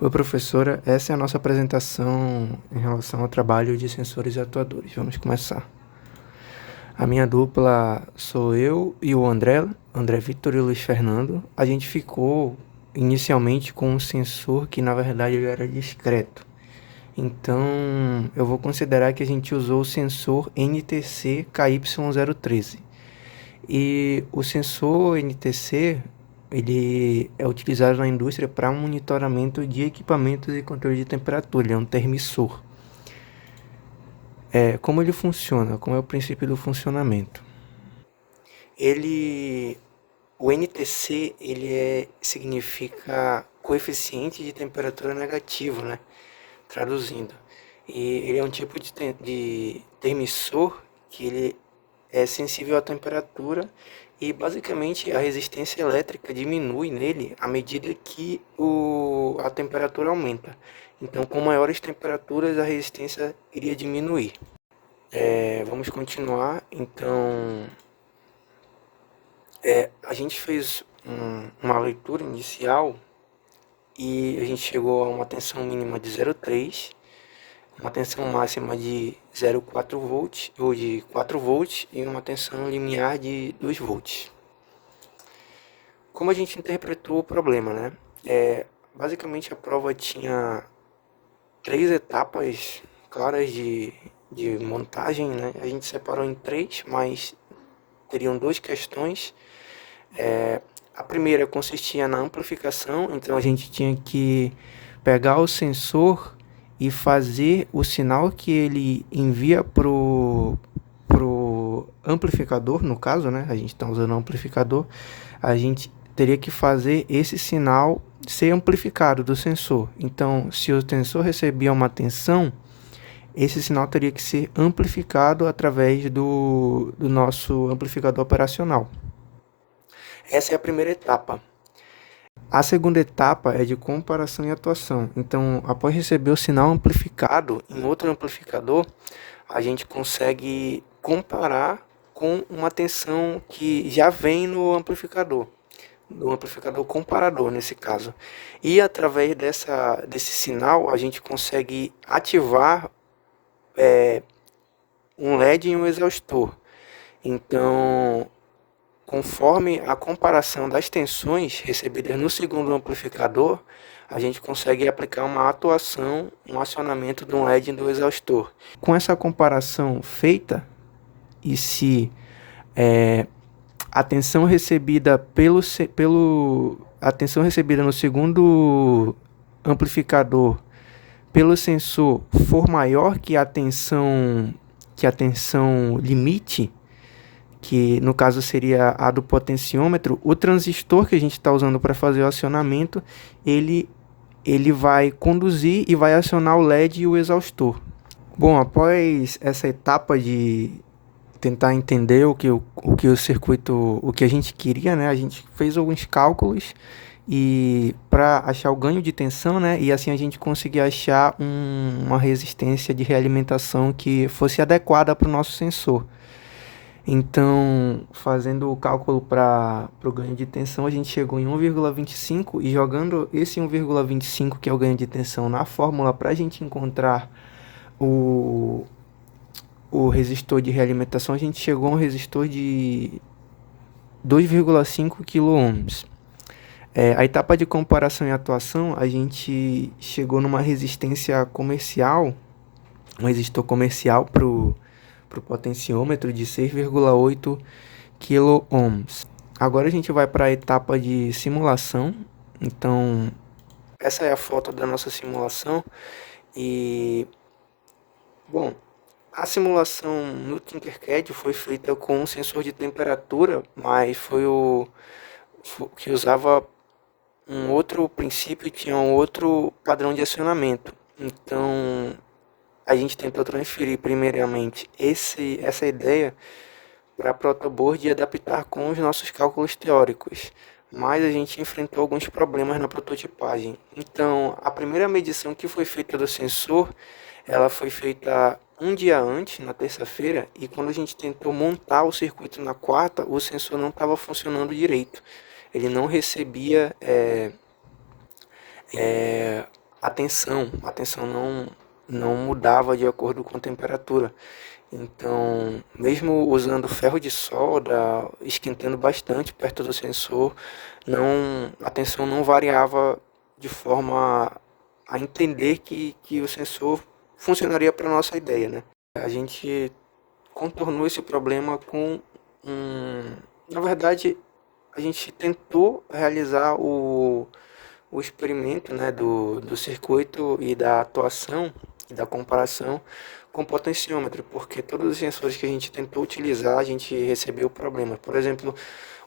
Oi, professora, essa é a nossa apresentação em relação ao trabalho de sensores e atuadores. Vamos começar. A minha dupla sou eu e o André Vitor e o Luiz Fernando. A gente ficou inicialmente com um sensor que na verdade ele era discreto. Então eu vou considerar que a gente usou o sensor NTC KY013. E o sensor NTC, ele é utilizado na indústria para monitoramento de equipamentos e controle de temperatura, ele é um termissor. Como ele funciona? Como é o princípio do funcionamento? Ele, o NTC, significa coeficiente de temperatura negativo, né? Traduzindo. E ele é um tipo de termissor que ele é sensível à temperatura e basicamente a resistência elétrica diminui nele à medida que a temperatura aumenta. Então, com maiores temperaturas, a resistência iria diminuir. Vamos continuar. Então, a gente fez uma leitura inicial e a gente chegou a uma tensão mínima de 0,3, uma tensão máxima de 0,4 volts ou de 4 volts e uma tensão limiar de 2 volts. Como a gente interpretou o problema, né? Basicamente a prova tinha três etapas claras de montagem, né? A gente separou em três, mas teriam duas questões. A primeira consistia na amplificação, então a gente tinha que pegar o sensor e fazer o sinal que ele envia pro amplificador, no caso, né? A gente está usando amplificador, a gente teria que fazer esse sinal ser amplificado do sensor. Então, se o sensor recebia uma tensão, esse sinal teria que ser amplificado através do nosso amplificador operacional. Essa é a primeira etapa. A segunda etapa é de comparação e atuação. Então, após receber o sinal amplificado em outro amplificador, a gente consegue comparar com uma tensão que já vem no amplificador, do amplificador comparador nesse caso. E através desse sinal, a gente consegue ativar um LED e um exaustor. Então, conforme a comparação das tensões recebidas no segundo amplificador, a gente consegue aplicar uma atuação, um acionamento de um LED e do exaustor. Com essa comparação feita, e se a tensão recebida a tensão recebida no segundo amplificador pelo sensor for maior que a tensão limite, que no caso seria a do potenciômetro, o transistor que a gente está usando para fazer o acionamento, ele vai conduzir e vai acionar o LED e o exaustor. Bom, após essa etapa de tentar entender o que o circuito, o que a gente queria, né? A gente fez alguns cálculos e para achar o ganho de tensão, né? E assim a gente conseguir achar uma resistência de realimentação que fosse adequada para o nosso sensor. Então, fazendo o cálculo para o ganho de tensão, a gente chegou em 1,25 e jogando esse 1,25, que é o ganho de tensão, na fórmula para a gente encontrar o, o resistor de realimentação, a gente chegou a um resistor de 2,5 kΩ. A etapa de comparação e atuação, a gente chegou numa resistência comercial, um resistor comercial para o potenciômetro de 6,8 kΩ. Agora a gente vai para a etapa de simulação. Então, essa é a foto da nossa simulação. E, bom, a simulação no Tinkercad foi feita com um sensor de temperatura, mas foi o que usava um outro princípio e tinha um outro padrão de acionamento. Então, a gente tentou transferir primeiramente essa ideia para a protoboard e adaptar com os nossos cálculos teóricos, mas a gente enfrentou alguns problemas na prototipagem. Então, a primeira medição que foi feita do sensor, ela foi feita um dia antes, na terça-feira, e quando a gente tentou montar o circuito na quarta, o sensor não estava funcionando direito. Ele não recebia a tensão não mudava de acordo com a temperatura. Então, mesmo usando ferro de solda, esquentando bastante perto do sensor, a tensão não variava de forma a entender que o sensor funcionaria para a nossa ideia, né? A gente contornou esse problema com um... Na verdade, a gente tentou realizar o experimento, né, do circuito e da atuação e da comparação com potenciômetro, porque todos os sensores que a gente tentou utilizar, a gente recebeu problema. Por exemplo,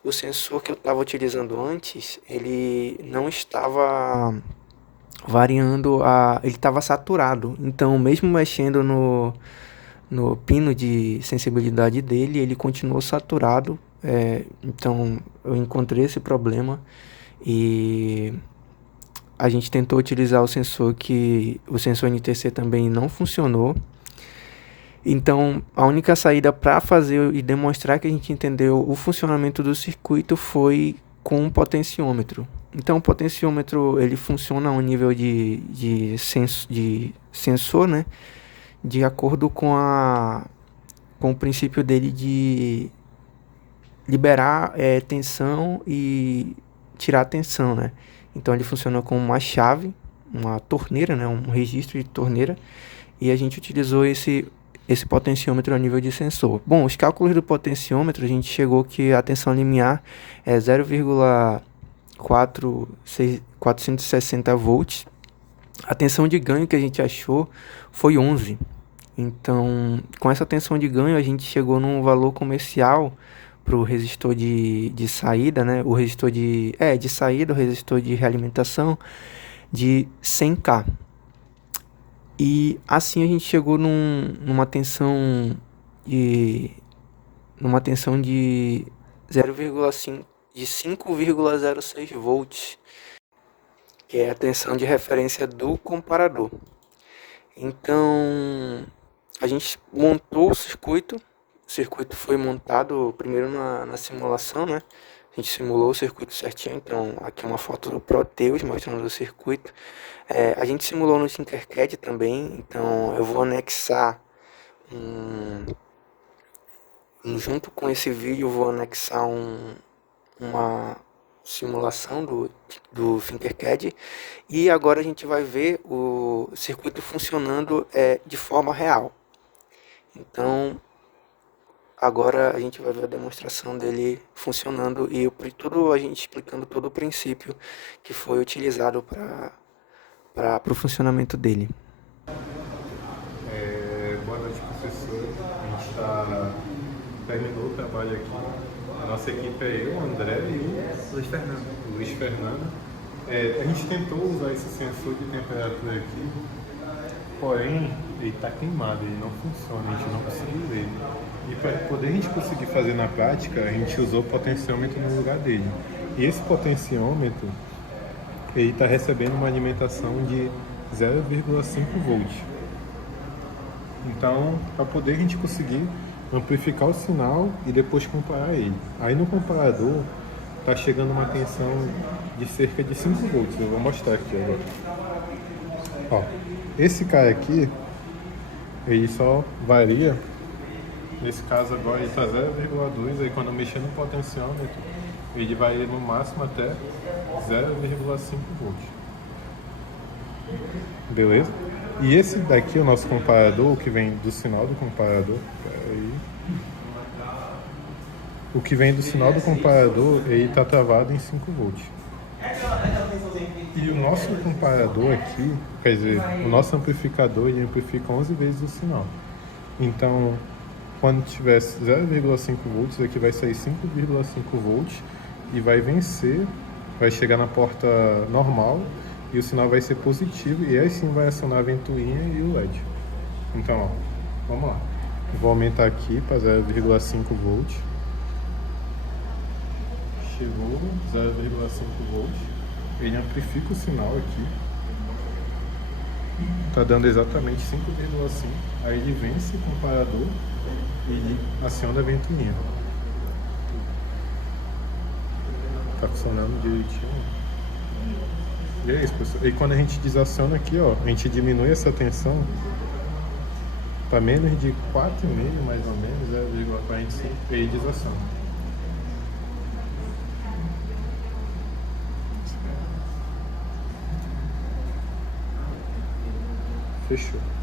o sensor que eu estava utilizando antes, ele não estava variando ele estava saturado. Então, mesmo mexendo no pino de sensibilidade dele, ele continuou saturado. Então, eu encontrei esse problema e a gente tentou utilizar o sensor NTC também não funcionou. Então, a única saída para fazer e demonstrar que a gente entendeu o funcionamento do circuito foi com um potenciômetro. Então, o potenciômetro ele funciona a um nível de sensor, né? De acordo com o princípio dele de liberar tensão e tirar tensão, né? Então, ele funciona como uma chave, uma torneira, né? Um registro de torneira. E a gente utilizou esse potenciômetro a nível de sensor. Bom, os cálculos do potenciômetro, a gente chegou que a tensão limiar é 0,460 volts. A tensão de ganho que a gente achou foi 11. Então, com essa tensão de ganho, a gente chegou num valor comercial para o resistor de saída, né? O resistor de saída, o resistor de realimentação de 100K. E assim a gente chegou numa tensão de 0,5 de 5,06 volts, que é a tensão de referência do comparador. Então, a gente montou o circuito foi montado primeiro na simulação, né? A gente simulou o circuito certinho, então aqui é uma foto do Proteus mostrando o circuito. A gente simulou no Tinkercad também, então eu vou anexar junto com esse vídeo, eu vou anexar uma simulação do Tinkercad e agora a gente vai ver o circuito funcionando de forma real. Então, agora a gente vai ver a demonstração dele funcionando e tudo a gente explicando todo o princípio que foi utilizado para o funcionamento dele. Boa noite, professor. A gente terminou o trabalho aqui. A nossa equipe é eu, o André e o Luiz Fernando. A gente tentou usar esse sensor de temperatura aqui, porém ele está queimado, ele não funciona, a gente não conseguiu ver. E para poder a gente conseguir fazer na prática, a gente usou o potenciômetro no lugar dele. E esse potenciômetro, ele está recebendo uma alimentação de 0,5 volts. Então, para poder a gente conseguir amplificar o sinal e depois comparar ele. Aí no comparador, está chegando uma tensão de cerca de 5 volts. Eu vou mostrar aqui agora. Ó, esse cara aqui, ele só varia. Nesse caso agora ele está 0,2, aí quando eu mexer no potenciômetro, ele vai no máximo até 0,5 volts. Beleza? E esse daqui, o nosso comparador, o que vem do sinal do comparador, o que vem do sinal do comparador, ele está travado em 5 volts. E o nosso comparador aqui, quer dizer, o nosso amplificador, ele amplifica 11 vezes o sinal. Então, quando tiver 0,5 volts, aqui vai sair 5,5 volts e vai vencer, vai chegar na porta normal e o sinal vai ser positivo e aí sim vai acionar a ventoinha e o LED. Então, ó, vamos lá. Vou aumentar aqui para 0,5 volts. Chegou 0,5 volts. Ele amplifica o sinal aqui. Tá dando exatamente 5,5. Aí ele vence o comparador e ele aciona a ventoinha. Tá funcionando direitinho. E é isso, pessoal. E quando a gente desaciona aqui, ó, a gente diminui essa tensão para menos de 4,5 mais ou menos, 0,45, e aí desaciona. Fechou.